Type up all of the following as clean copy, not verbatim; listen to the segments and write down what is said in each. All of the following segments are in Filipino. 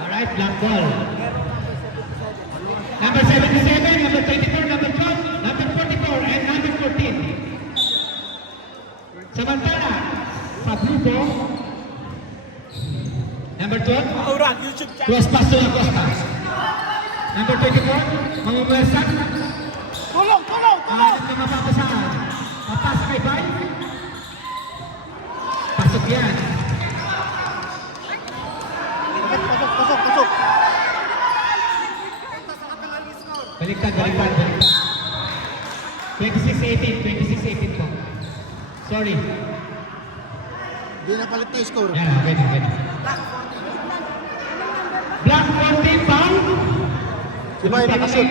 Alright, black ball. Number 77, number 24, number 12, number 44, and number 14. Samantala, sa blue ball, number 12, cross pass to Acosta. Number 24, mamumwersa. Tulong! Hanap na mapapasahan. Papasa kay Bay. Pasok yan. Pasok! Baliktad. 26-18 po. Sorry. Hindi na palit na score. Yan, pwede. Black 14 foul. Diba yung nakashoot?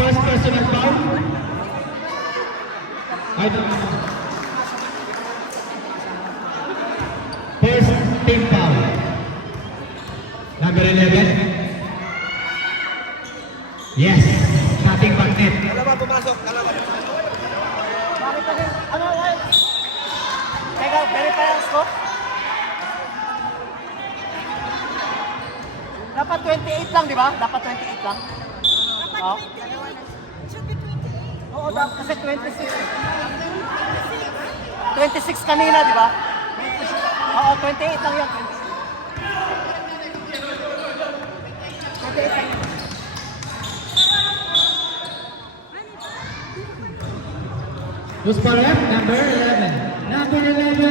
First personal foul. I don't know. First team foul. Number 11. Yes, nothing but net. Kalaban pumasok, kalaban. Ano? Teka, verify ang score? Dapat 28 lang, di ba? Dapat 28 lang. Dapat 28. Should be 28. Oo, dapat kasi 26. 26 kanina, di ba? Oo, 28 lang yan. 28 lang. Who's for left? Number 11. Number 11.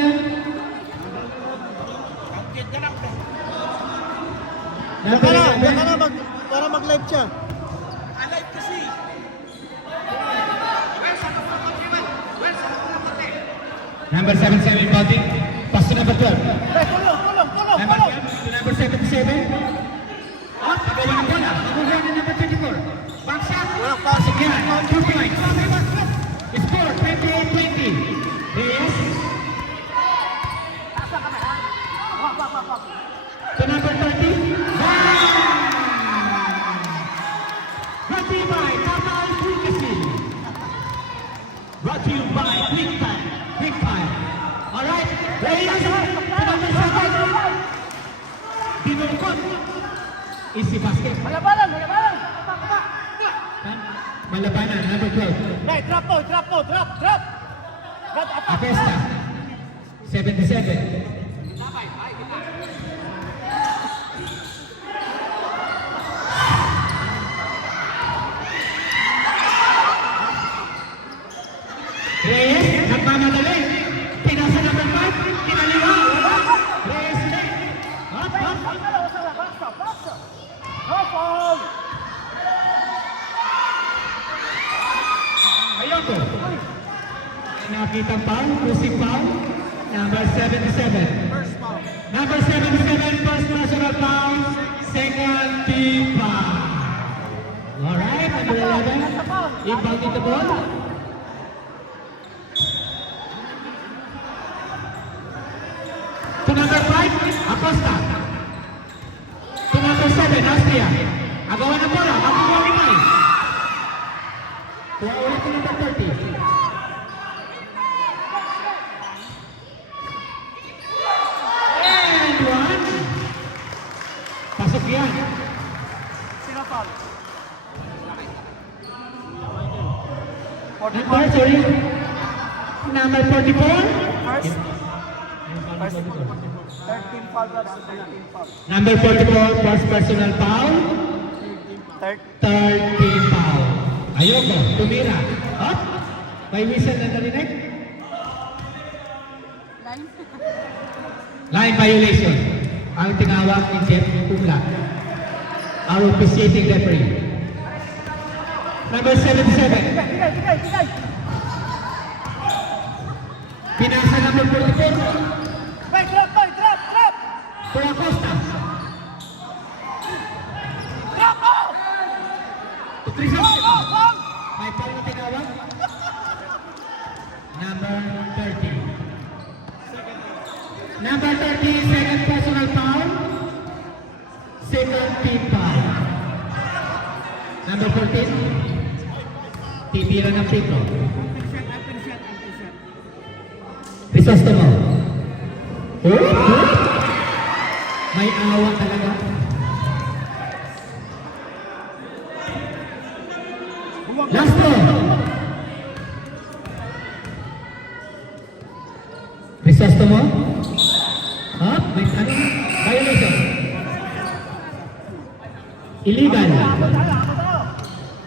Number 11. Para mag-live siya. Number 77 bouncing. Pass to number 12. Tulong! Number 12 to number 77. At pagawa ng bola. Pagawa ng number 24. Back shot. Pasok yan. 2 points. Score 28-20. Reyes. To number 30. Brought to you by Tata Frequency. Brought to you by Quick Time. Alright. Reyes. To number 7. Dinukot. Easy basket. Malabanan! Malabanan, number 12. Right, drop! Acosta, 77. Reyes, nagmamadali. Pinasa number 5, kinaliwa. Reyes ulit. Up. No foul! Ayoko. Nakitang foul, pusing foul. Number 77. First foul. Number 77, first personal foul. Second team foul. Alright, number 11. Inbounding the ball. To number 5, Acosta. To number 7, Austria. Agawan ng bola, makukuha ni Mai. Kuha ulit to number 30. And one. Pasok yan. Sino foul? Number, sorry. Number 44. First 13 foul, brother. 13 foul. Number 44, first personal foul. Third. Third team foul. Ayoko, tumira. Up. May whistle na narinig. Line violation. Ang tinawag ni Jeff Kumla. Our officiating referee. Number 77. Bigay! Pinasa number 44. Boy, drop! To Acosta. Drop off! To 3 seconds. May foul na tinawag. Number 30. Number 30, second personal foul. Second team foul. Number 14. Titira ng free throw. Crisostomo. May awa talaga. Last ball. Risasto mo? Ha? May ano? Violation. Illegal.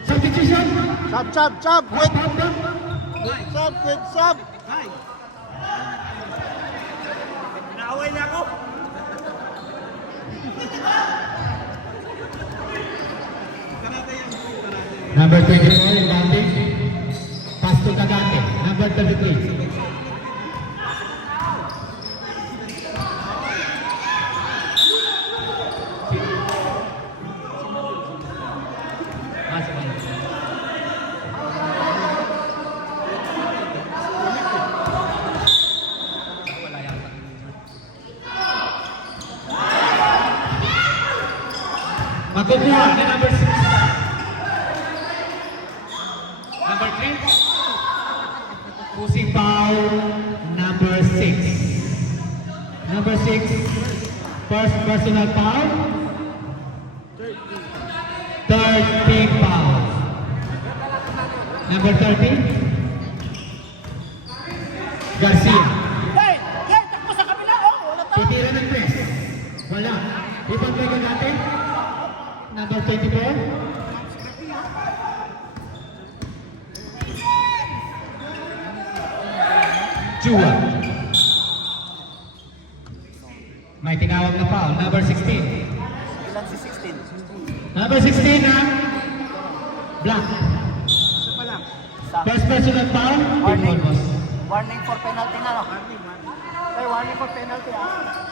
Substitution? Chop! Quick! Up. Quick sub! Number 24, Gante. Pass to Kagante. Number 33. Makukuha na number 6. Number 3. Pushing foul. Number 6. Number 6. First personal foul. Third team foul. Number 30. Garcia. Hey! Takbo sa kabila! Wala tayo! Titira ng press. Wala. Ibang bigay natin. Number 24. Chua. May tinawag na foul. Number 16. Ilan si 16? Number 16 na Black. Sa First personal foul. Team warning. almost. Warning for penalty na, no? Hey, warning for penalty, ah.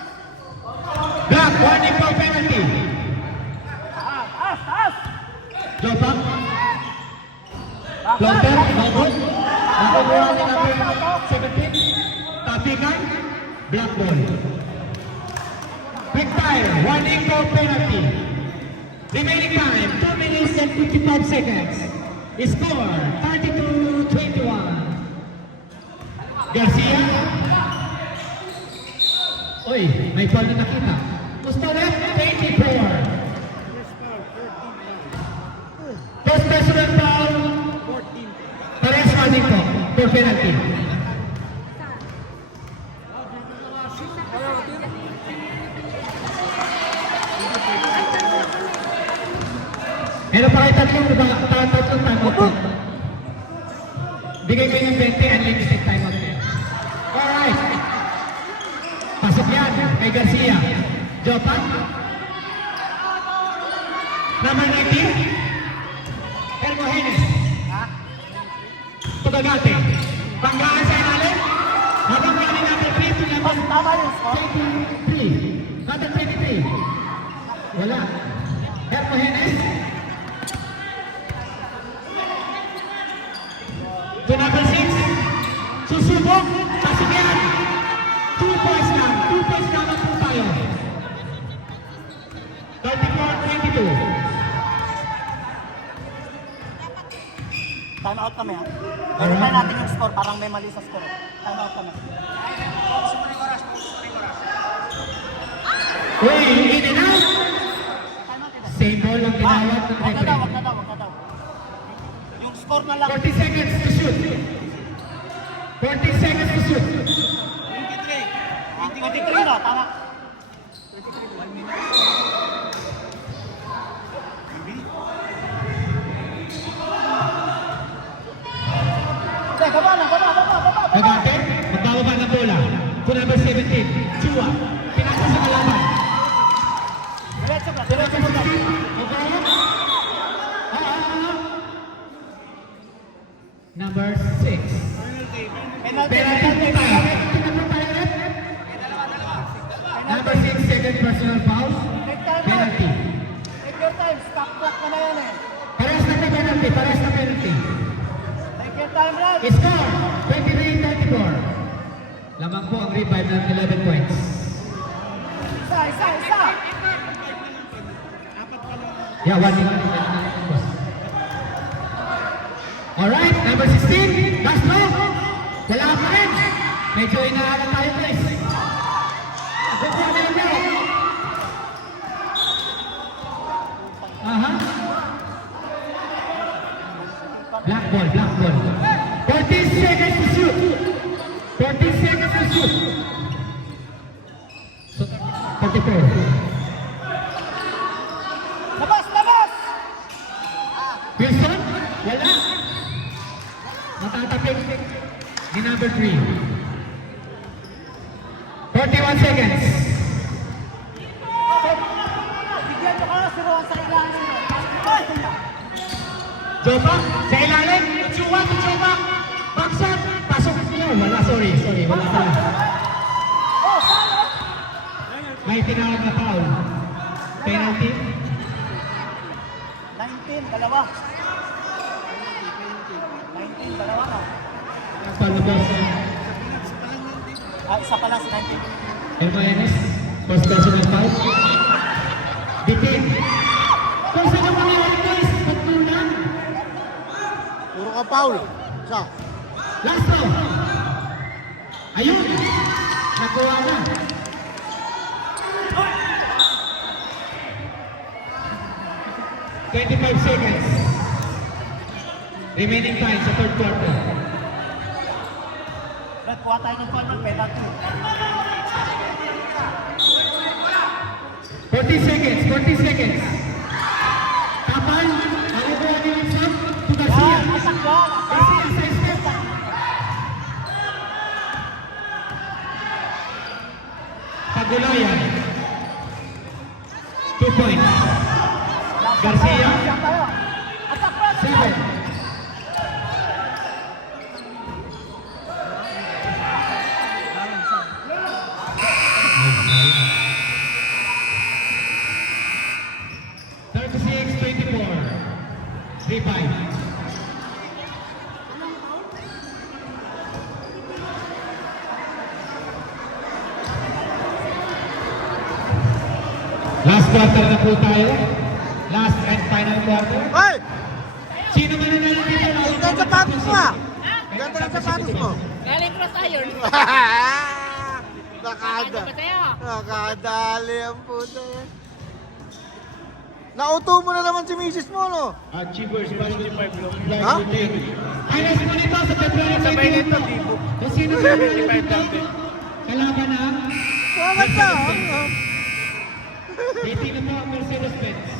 Black. Warning for penalty. Taas! Jopak. Floater. Lobot. Nakukuha ni number 17. Tapikan. Black ball. Quick tire. Warning for penalty. Remaining time 2 minutes and 55 seconds. Score 32-21. Garcia. Uy, may foul na nakita. Gusto left 24. First personal foul. Pares warning po for penalty. Meron pa kayo tatlong time out po. Bigay kayo ng 20 unlimited time out. Alright. Pasok yan kay Garcia. Jopan. Number 19. Hermogenes. Tugagate. Panggaan sa ilalim. Habang running number 3 to number Tama yung score. 23. Number 23. Wala. Hermogenes. To number 6. Susubok. Pasok yan. 2 points lang. 2 points lang po tayo. 34-22. Time out kami, ha? Verify natin yung score, parang may mali sa score. Time out kami. Uy, in and out. Same ball ang tinawag ng Wag na referee. daw. Yung score na lang. 40 seconds to shoot. 40 seconds to shoot. 23 na, tama. Sige, baba. Nagate, magbababa ng bola. To number 17, Chua. Pinasa sa kalaban. Diretso ka. Okay? Number 6. Penalty. Penalty tayo. Number 6, second personal foul. Take time out. Penalty. Take your time. Stop clock ka na yan, eh. Pares na penalty. Take your time, Brad. Score, 23-34. Lamang po ang revive ng 11 points. Isa. Yeah, one minute. Alright, number 16, Castro. Wala pa rin. Medyo inaalan tayo, guys. Kukuha na lang. ball, black ball. 14 seconds to shoot. 14 seconds to shoot. So, 44. Labas! Labas! Wilson, wala. Matatapik ni number 3. 41 seconds. Bigyan nyo ka si Rowan sa kailangan nyo. Jopa, sa ilalim. Tuchuwa. Backshot. Pasok. No, wala. Sorry. Wala pala. Oh, saan? May tinawag na foul. Penalty. 19, dalawa. 19, dalawa na. Palabas. Isa pala si 19. LMS. First personal foul. Bitin. Kung saan yung mangyari guys? Pagtulan. Puro ka foul. Isa. Last throw. Ayun. Nakuha na. "25 seconds. Remaining time sa third quarter. Nagkuha tayo ng foul ng penalty. 40 seconds. Kapal. Makukuha ni Wilson. To Garcia. Yan, atak yan. Garcia sa step. Pagulayan. 2 points. Garcia. Atak yan. 7. Last quarter na po tayo. Last and final quarter. Hoy! Sino man nanalo dito? Ang ganda sapatos mo ah! Ang ganda ng sapatos mo! Galing cross iron. Nakada. Ano ba tayo? Nakadali ang puto yan. Nauto mo na naman si misis mo, no? Achievers, Ha? Highlights mo nito sa February 21. Kung sino man nanalo dito? Kalaban na. Salamat ka! 18 na po ang Mercedes-Benz.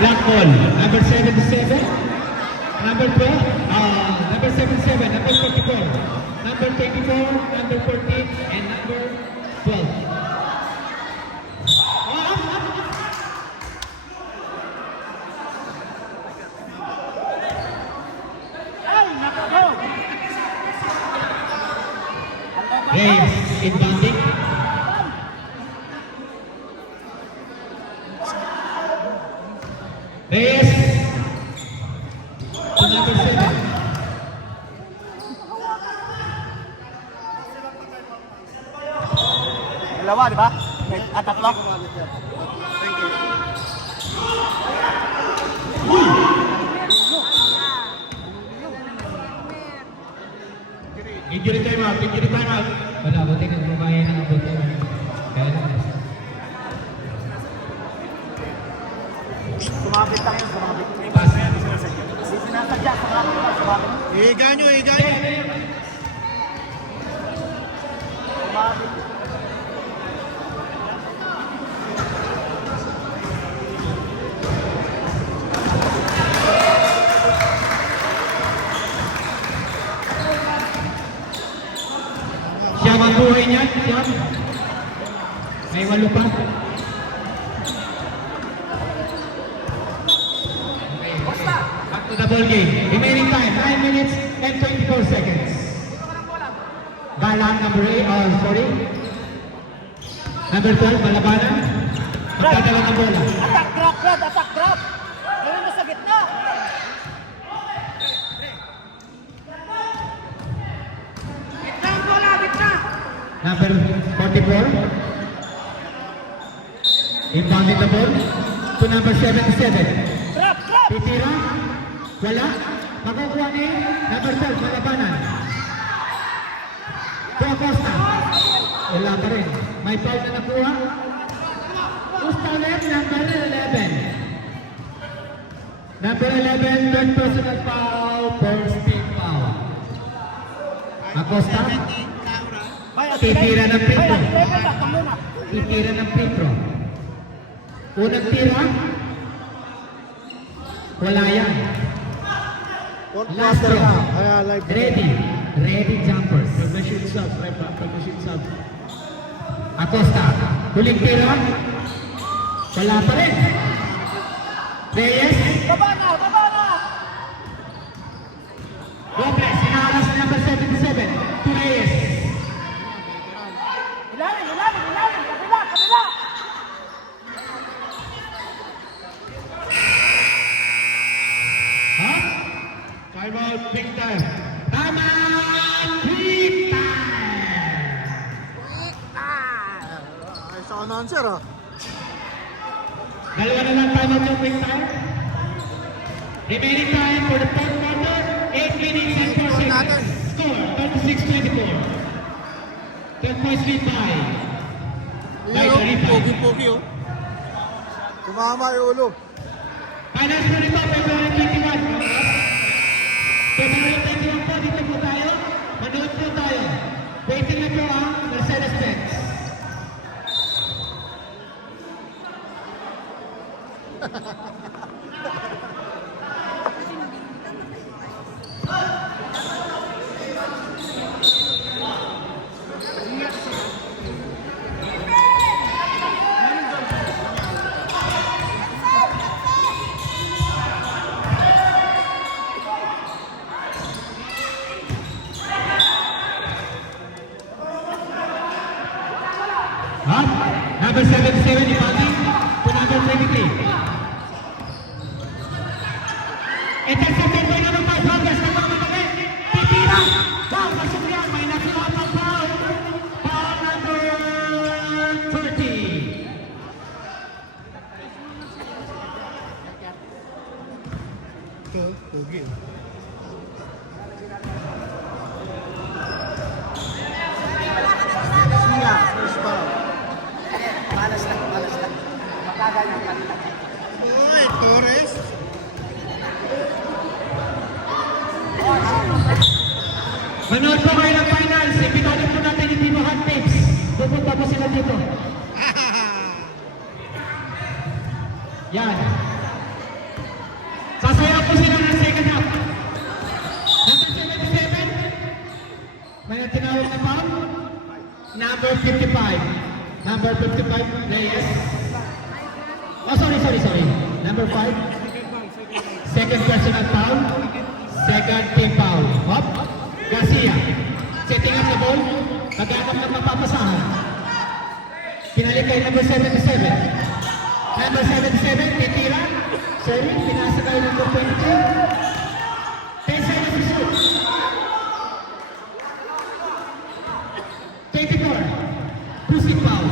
Black ball, number 77, number 12, number 77, number 44, number 24, number 14, and number 12. Reyes, inbounding. Reyes, to number 7. Dalawa, di ba? At tatlo. Injury time out. Wala, buti nga bumayan ng buti. Kaya lang. Sumabit lang yun, sumabit. Pass. Hindi sinasadya, sumabit lang, sumabit. Higa nyo, higa nyo! Sumabit. Siya ang buhay niya. Siya. May 8 pa. Back to the ball game. Remaining time, 9 minutes and 24 seconds. Galang number 8, sorry. Number 12, Malabanan. Magdadala ng bola. Attack drop, Brad! Attack drop! Gawin mo sa gitna! Number 44. Inbounding the ball. to number 77. Titira. Wala. Makukuha ni number 12, malabanan. To Acosta. Wala pa rin. May foul na nakuha. Acosta ulit, number 11. Number 11, third personal foul, first team foul. Acosta. Titira ng free throw. Titira ng free throw. Unang tira. Wala yan. Fourth Last quarter throw. na. Kaya live. Ready. Ready jumpers. Machine sub, machine sub. Acosta. Huling tira. Wala pa rin. Reyes. Robles. Sinaharas na number 77. To Reyes. Ha? Time out, big time. Tama! Quick time! Ay, sa announcer ah. Dalawa na lang time out yung quick time. Remaining time for the fourth quarter, 8 minutes and 4 seconds. Score, 36-24. 10 points lead by the Ripple. Pogi-pogi oh. Tumama yung ulo. Finals po nito, February 21. February 21 po, dito po tayo. Manood po tayo. Waiting na po ang Mercedes-Benz. Huh? Number 77, Ipati, to number 23. Intercepted by number 5, Vargas, nagmamadali. Titira! Wow, masuk yan. May nakuha pang foul. Foul number 30. Pogi. Sia, first foul. Malas lang. Makaganyan ka. Oy, Torres. Manood po kayo ng finals. Ibigay po natin yung Timo Hot Tips. Pupunta po sila dito. Yan. Sasayaw po sila ng second half. Number 77. May tinawag na foul. Number 55. Number 55, Reyes. Oh, sorry. Number 5. Second personal foul. Second team foul. Hop. Garcia. Setting up the ball. Pagkakam ng mapapasahan. Pinalik kay number 77. Number 77, titira. Sorry, pinasa kayo number 22. 10 seconds to shoot. 24. Pushing foul.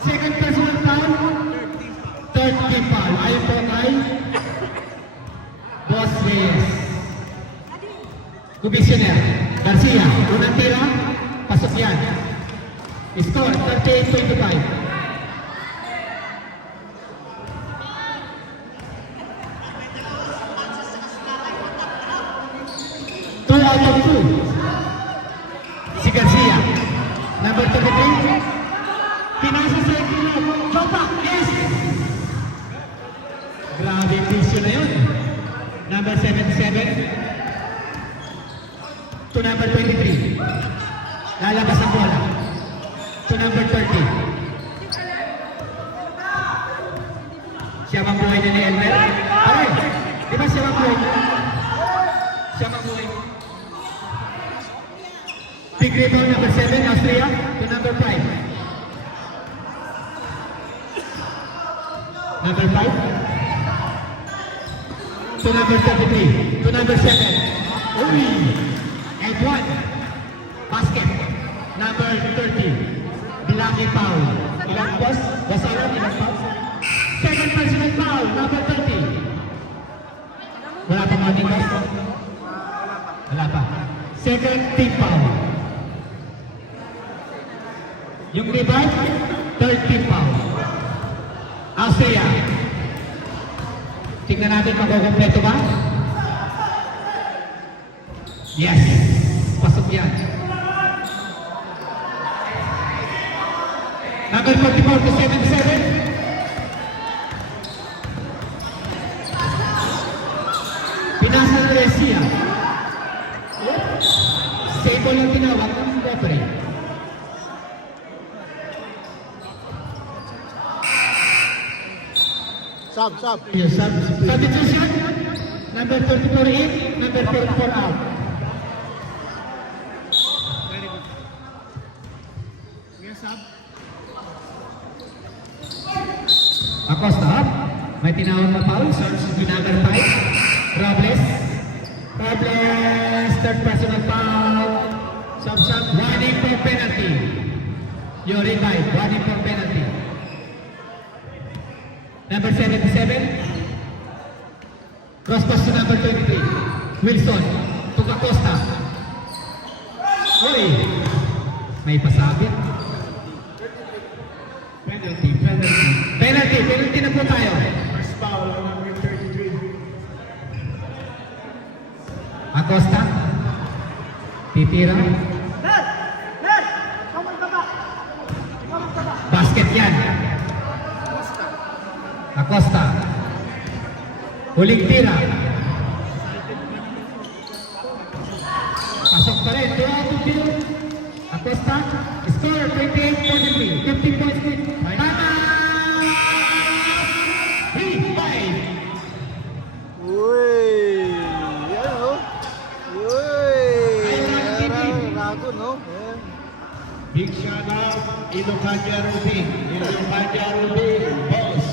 Second personal foul. Third team foul. Ayon po kay Boss Reyes. Commissioner Garcia. Unang tira. Pasok yan. Score 38-25. 2 out of 2. Si Garcia. Number 23. Pinasa sa ikilo. Jota. Yes! Grabe yung vision na yun. Number 77. To number 23. Lalabas ang bola. To number 30. Siya mabuhay na ni Elmer. Aray! Di ba siya mabuhay na? Siya mabuhay. Big rebound number 7, Austria. To number 5. Number 5. To number 33. To number 7. Uy! And 1. Basket. Number 30. Bilangin foul. Ilang boss? Basaran, ilang foul? Second personal foul, number 30. Wala pa mga tingkas? Wala pa. Second team foul. Yung revive, third team foul. Asea. Tingnan natin makukompleto ba? Yes. Pasok yan. Number 44 to 77. Pinasa ng Resia. Sable ang tinawag ng referee. Sub, sub. Yes, sub. Substitution. Number 34 in, number 34 out. Acosta, may tinawag na foul. Substitute number 5. Robles. Robles, third personal foul. Sub, warning for penalty. Your revive, warning for penalty. Number 77. Cross pass to number 23. Wilson, to Acosta. Oy, may pasabit. Penalty. Penalty na po tayo. First foul on number 33. Acosta. Titira. Basket yan. Acosta. Huling tira. Pasok pa rin. 2 out of 2. Acosta. Score 28-43. 50 points lead. Tama! 3-5. Uy! Yan o. Uy! Rago, no? Ayan. Big shout out, Ilocania Ruby. Ilocania Ruby, boss.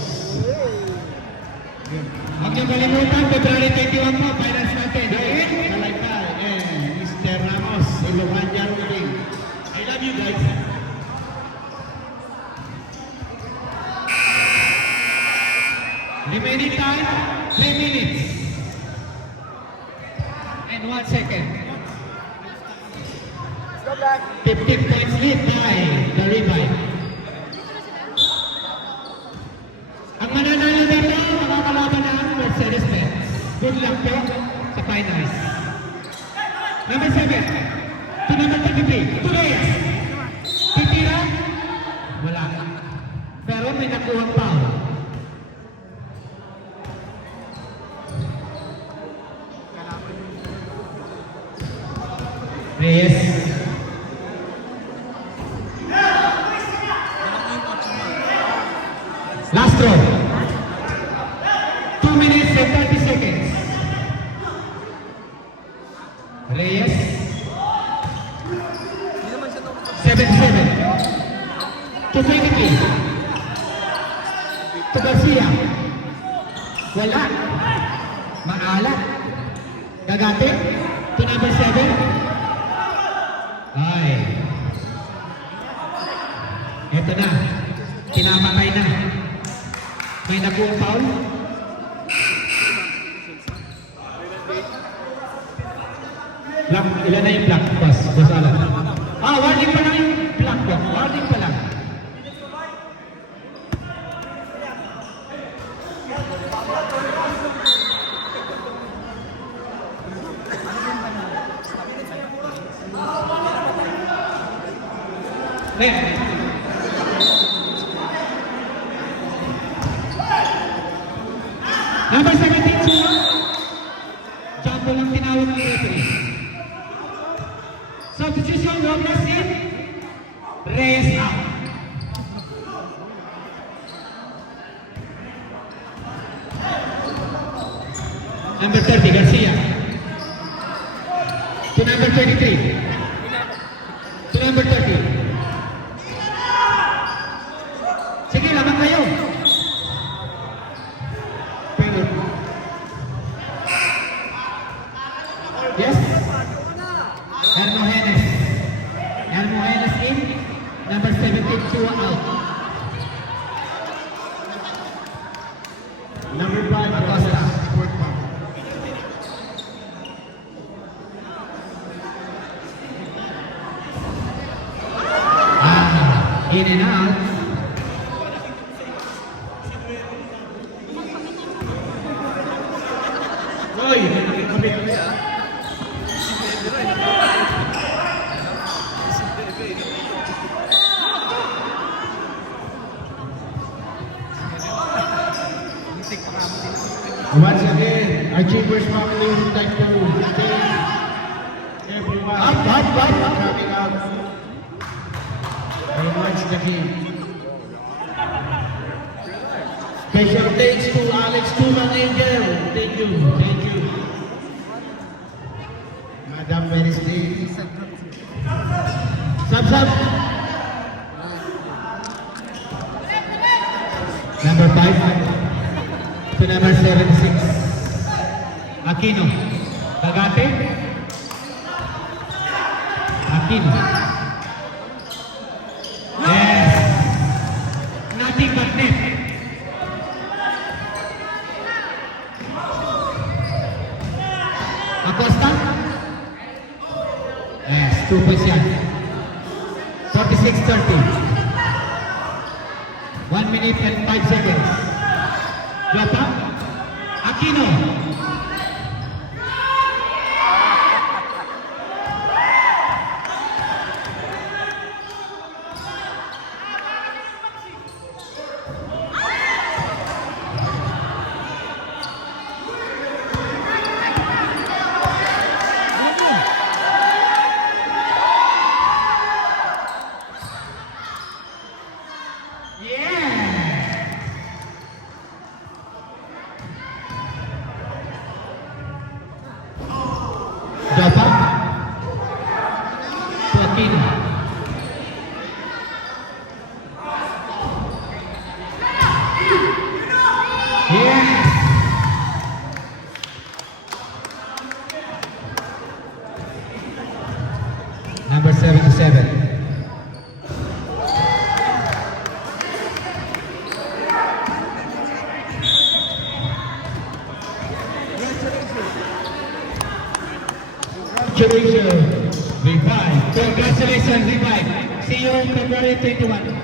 Huwag niyo kalimutan, February 21 po, finals natin. Kalakay and Mr. Ramos, Ilocania Ruby. I love you guys. Remaining time, 3 minutes. And 1 second. 15 points lead by the Revive. Ang mananalo dito, makakalaban ng Mercedes-Benz. Good luck po sa finals. Number 7, to number 23, Tuleyas. Titira? Wala. Pero may nakuhang foul. Reyes. Last throw. 2 minutes and 30 seconds. Reyes. 7-7. To 23. To Garcia. Wala. Maalat. Gagate. To number 7. Ay. Eto na. Pinapatay na. May nakuha foul. Black, ilan na yung black? Boss Alan. Warning pa lang yung black box. Warning pa lang. Red. Number 17, Chua. Jumbo lang tinawag ng referee. Substitution, Robles in. Reyes out. Number 30, Garcia. To number 23. To number 30. Sige, laban kayo. Pero, yes. Hermogenes. Hermogenes in. Number 17, Chua out. In and out. Hoy, kami ah. Once again, our Chambers family would like to thank everyone coming out and watch the game. Special thanks to Alex Tumang Angel. Thank you, thank you. Madam Wednesday. Sab. Number 5 to number 76. Aquino. Bagate. Aquino. Yes. Nothing but net. Acosta. Yes, 2 points yan. 46-30. 1 minute and 5 seconds. Jota. Aquino. Jota. To Aquino. Yes. Number 77. Congratulations, Revive. Congratulations, Revive. See you February 21.